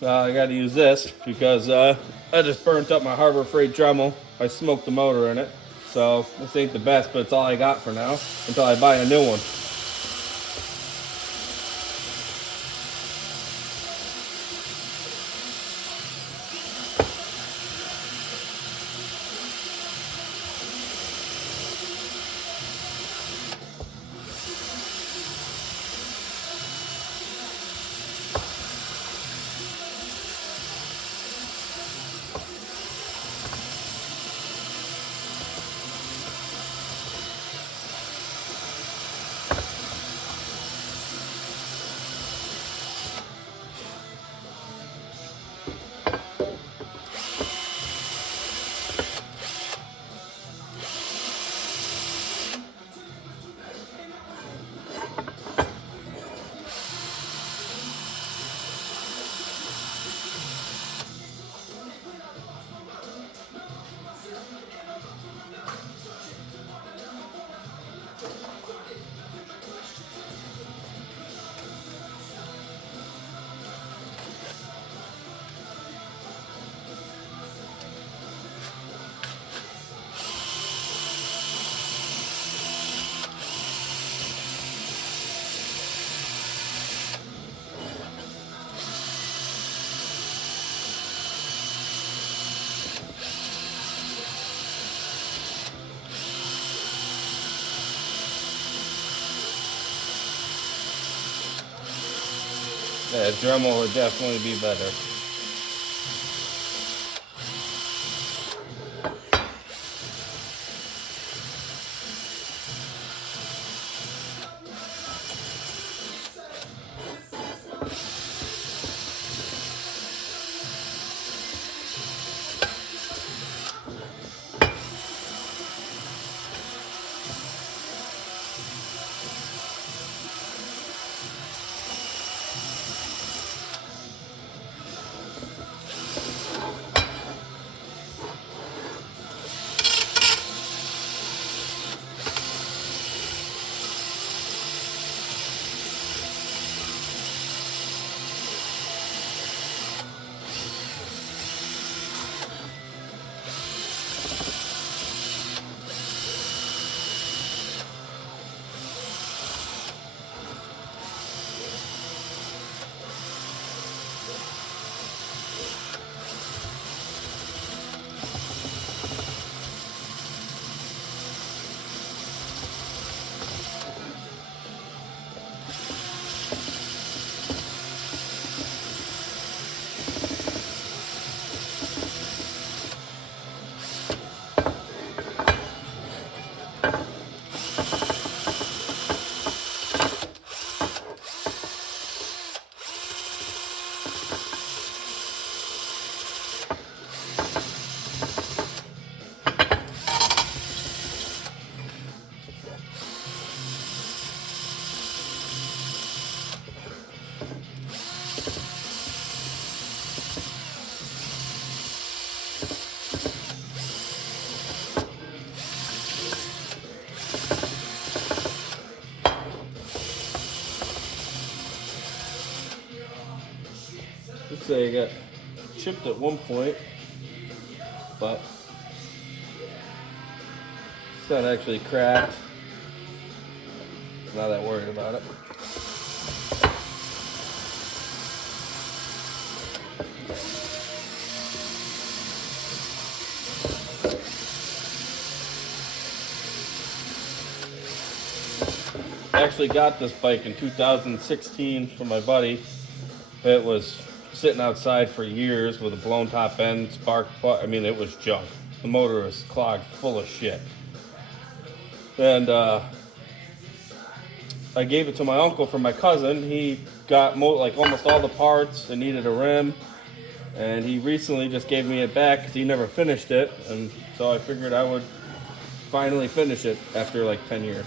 I got to use this because I just burnt up my Harbor Freight Dremel. I smoked the motor in it. So this ain't the best, but it's all I got for now until I buy a new one. Yeah, Dremel would definitely be better. Looks like I got chipped at one point, but it's not actually cracked. Not that worried about it. I actually got this bike in 2016 from my buddy. It was sitting outside for years with a blown top end, spark plug. I mean, it was junk. The motor was clogged full of shit. And I gave it to my uncle from my cousin. He got like almost all the parts and needed a rim. And he recently just gave me it back because he never finished it. And so I figured I would finally finish it after like 10 years.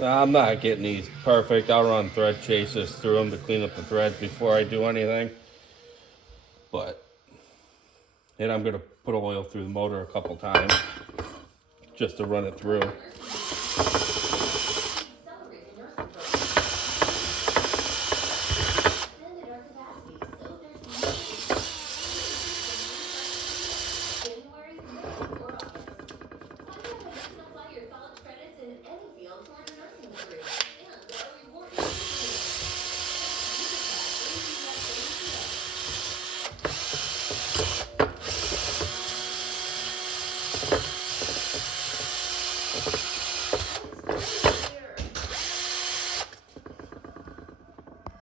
I'm not getting these perfect. I'll run thread chasers through them to clean up the threads before I do anything. But, and I'm gonna put oil through the motor a couple times just to run it through.